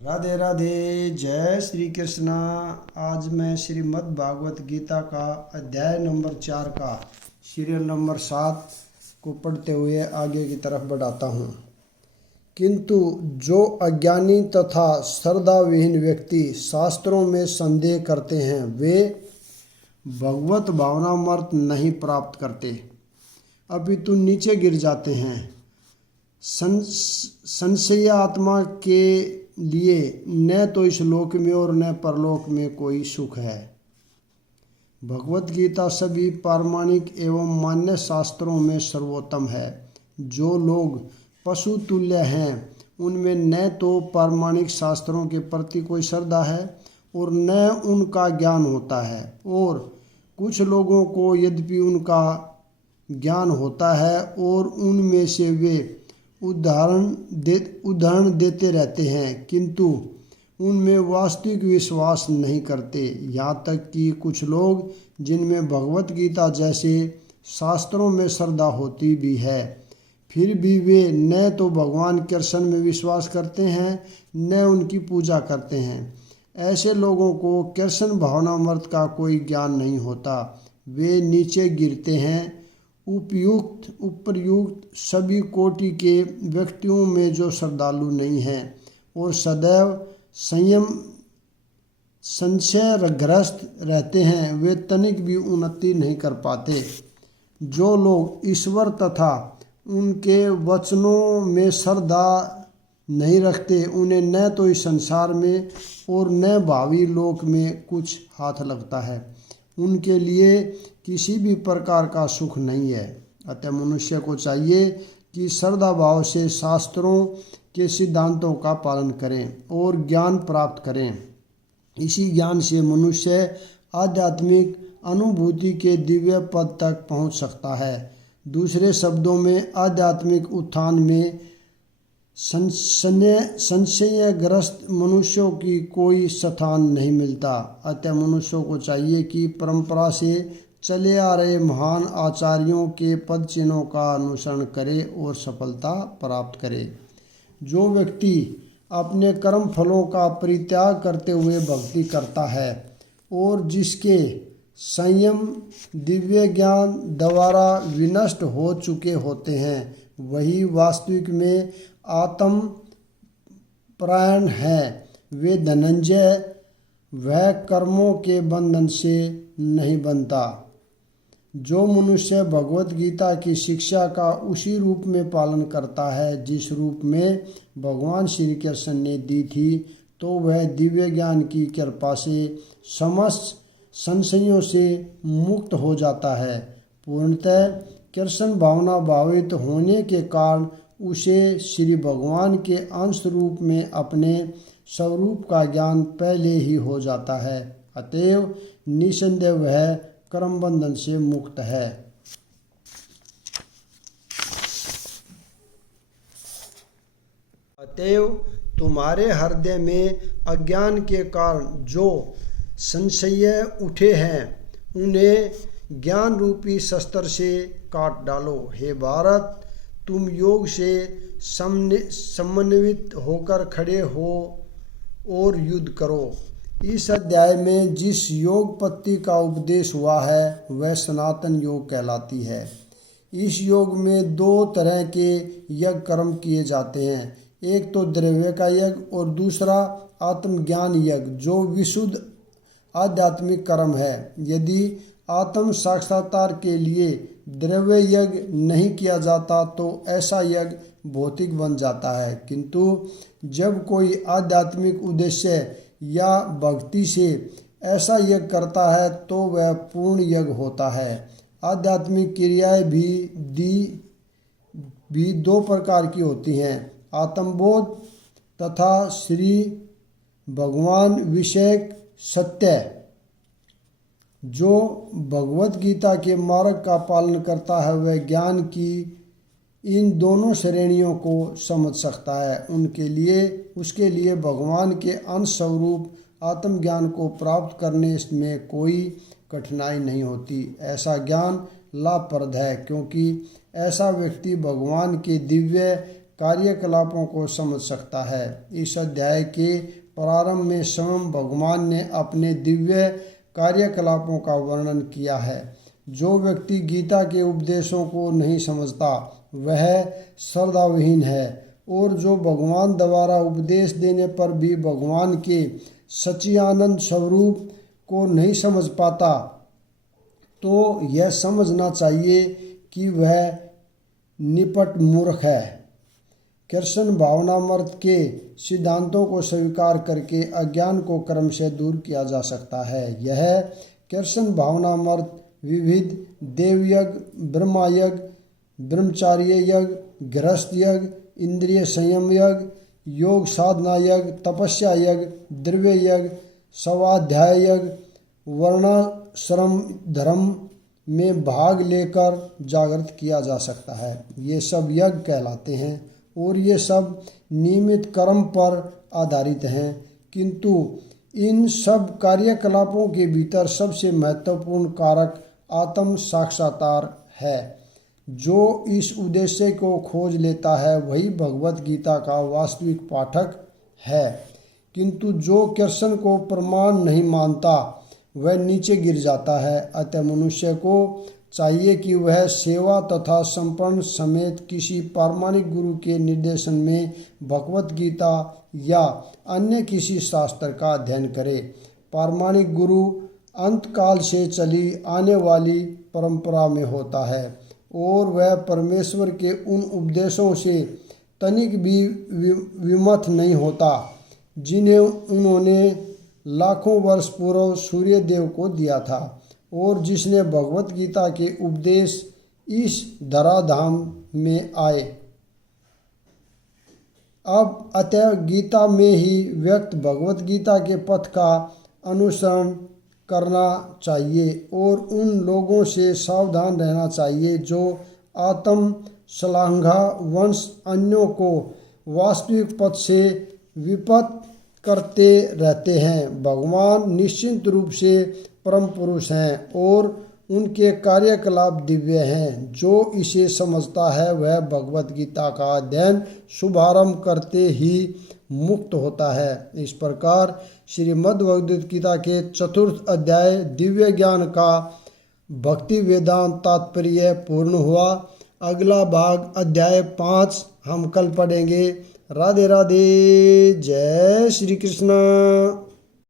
राधे राधे। जय श्री कृष्णा। आज मैं श्रीमद् भागवत गीता का अध्याय नंबर 4 का सीरियल नंबर 7 को पढ़ते हुए आगे की तरफ बढ़ाता हूँ। किंतु जो अज्ञानी तथा श्रद्धाविहीन व्यक्ति शास्त्रों में संदेह करते हैं वे भगवत भावनामृत नहीं प्राप्त करते, अपितु नीचे गिर जाते हैं। संशय आत्मा के लिए न तो इस लोक में और न परलोक में कोई सुख है। भगवत गीता सभी प्रामाणिक एवं मान्य शास्त्रों में सर्वोत्तम है। जो लोग पशु तुल्य हैं उनमें न तो प्रामाणिक शास्त्रों के प्रति कोई श्रद्धा है और न उनका ज्ञान होता है, और कुछ लोगों को यद्यपि उनका ज्ञान होता है और उनमें से वे उदाहरण देते रहते हैं, किंतु उनमें वास्तविक विश्वास नहीं करते। यहाँ तक कि कुछ लोग जिनमें भगवत गीता जैसे शास्त्रों में श्रद्धा होती भी है, फिर भी वे न तो भगवान कृष्ण में विश्वास करते हैं न उनकी पूजा करते हैं। ऐसे लोगों को कृष्ण भावनामृत का कोई ज्ञान नहीं होता। वे नीचे गिरते हैं। उपर्युक्त सभी कोटि के व्यक्तियों में जो श्रद्धालु नहीं हैं और सदैव संशयग्रस्त रहते हैं, वे तनिक भी उन्नति नहीं कर पाते। जो लोग ईश्वर तथा उनके वचनों में श्रद्धा नहीं रखते, उन्हें न तो इस संसार में और न भावी लोक में कुछ हाथ लगता है। उनके लिए किसी भी प्रकार का सुख नहीं है। अतः मनुष्य को चाहिए कि श्रद्धा भाव से शास्त्रों के सिद्धांतों का पालन करें और ज्ञान प्राप्त करें। इसी ज्ञान से मनुष्य आध्यात्मिक अनुभूति के दिव्य पद तक पहुंच सकता है। दूसरे शब्दों में आध्यात्मिक उत्थान में संशयग्रस्त मनुष्यों की कोई स्थान नहीं मिलता। अतः मनुष्यों को चाहिए कि परंपरा से चले आ रहे महान आचार्यों के पद चिन्हों का अनुसरण करे और सफलता प्राप्त करे। जो व्यक्ति अपने कर्म फलों का परित्याग करते हुए भक्ति करता है और जिसके संयम दिव्य ज्ञान द्वारा विनष्ट हो चुके होते हैं, वही वास्तविक में आत्म परायण है। वे धनंजय वह कर्मों के बंधन से नहीं बनता। जो मनुष्य भगवत गीता की शिक्षा का उसी रूप में पालन करता है जिस रूप में भगवान श्री कृष्ण ने दी थी, तो वह दिव्य ज्ञान की कृपा से समस्त संशयों से मुक्त हो जाता है। पूर्णतः कृष्ण भावना भावित होने के कारण उसे श्री भगवान के अंश रूप में अपने स्वरूप का ज्ञान पहले ही हो जाता है। अतएव निसंदेह वह कर्म बंधन से मुक्त है। अतएव तुम्हारे हृदय में अज्ञान के कारण जो संशय उठे हैं, उन्हें ज्ञान रूपी शस्त्र से काट डालो। हे भारत, तुम योग से समन्वित होकर खड़े हो और युद्ध करो। इस अध्याय में जिस योग पद्धति का उपदेश हुआ है वह सनातन योग कहलाती है। इस योग में दो तरह के यज्ञ कर्म किए जाते हैं, एक तो द्रव्य का यज्ञ और दूसरा आत्मज्ञान यज्ञ जो विशुद्ध आध्यात्मिक कर्म है। यदि आत्म साक्षात्कार के लिए द्रव्य यज्ञ नहीं किया जाता तो ऐसा यज्ञ भौतिक बन जाता है, किंतु जब कोई आध्यात्मिक उद्देश्य या भक्ति से ऐसा यज्ञ करता है तो वह पूर्ण यज्ञ होता है। आध्यात्मिक क्रियाएं भी दो प्रकार की होती हैं, आत्मबोध तथा श्री भगवान विषयक सत्य। जो भगवत गीता के मार्ग का पालन करता है वह ज्ञान की इन दोनों श्रेणियों को समझ सकता है। उसके लिए भगवान के अंश स्वरूप आत्मज्ञान को प्राप्त करने में कोई कठिनाई नहीं होती। ऐसा ज्ञान लाभप्रद है, क्योंकि ऐसा व्यक्ति भगवान के दिव्य कार्यकलापों को समझ सकता है। इस अध्याय के प्रारंभ में स्वयं भगवान ने अपने दिव्य कार्यकलापों का वर्णन किया है। जो व्यक्ति गीता के उपदेशों को नहीं समझता वह श्रद्धाविहीन है, और जो भगवान द्वारा उपदेश देने पर भी भगवान के सच्चिदानंद स्वरूप को नहीं समझ पाता, तो यह समझना चाहिए कि वह निपट मूर्ख है। कृष्ण भावनामृत के सिद्धांतों को स्वीकार करके अज्ञान को कर्म से दूर किया जा सकता है। यह कृष्ण भावनामृत विविध देवयज्ञ, ब्रह्मयज्ञ, ब्रह्मचार्य यज्ञ, गृहस्थ यज्ञ, इंद्रिय संयम यज्ञ, योग साधना यज्ञ, तपस्या यज्ञ, द्रव्य यज्ञ, स्वाध्याय यज्ञ, वर्णाश्रम धर्म में भाग लेकर जागृत किया जा सकता है। ये सब यज्ञ कहलाते हैं और ये सब नियमित कर्म पर आधारित हैं, किंतु इन सब कार्यकलापों के भीतर सबसे महत्वपूर्ण कारक आत्म साक्षात्कार है। जो इस उद्देश्य को खोज लेता है वही भगवत गीता का वास्तविक पाठक है, किंतु जो कृष्ण को प्रमाण नहीं मानता वह नीचे गिर जाता है। अतः मनुष्य को चाहिए कि वह सेवा तथा समर्पण समेत किसी पारमाणिक गुरु के निर्देशन में भगवत गीता या अन्य किसी शास्त्र का अध्ययन करे। पारमाणिक गुरु अंतकाल से चली आने वाली परंपरा में होता है और वह परमेश्वर के उन उपदेशों से तनिक भी विमत नहीं होता जिन्हें उन्होंने लाखों वर्ष पूर्व सूर्य देव को दिया था और जिसने भगवत गीता के उपदेश इस धराधाम में आए। अब अतः गीता में ही व्यक्त भगवत गीता के पथ का अनुसरण करना चाहिए और उन लोगों से सावधान रहना चाहिए जो आत्म श्लाघा वंश अन्यों को वास्तविक पथ से विपत करते रहते हैं। भगवान निश्चित रूप से परम पुरुष हैं और उनके कार्यकलाप दिव्य हैं। जो इसे समझता है वह भगवत गीता का अध्ययन शुभारंभ करते ही मुक्त होता है। इस प्रकार श्रीमद् भगवद गीता के चतुर्थ अध्याय दिव्य ज्ञान का भक्ति वेदांत तात्पर्य पूर्ण हुआ। अगला भाग अध्याय 5 हम कल पढ़ेंगे। राधे राधे। जय श्री कृष्ण।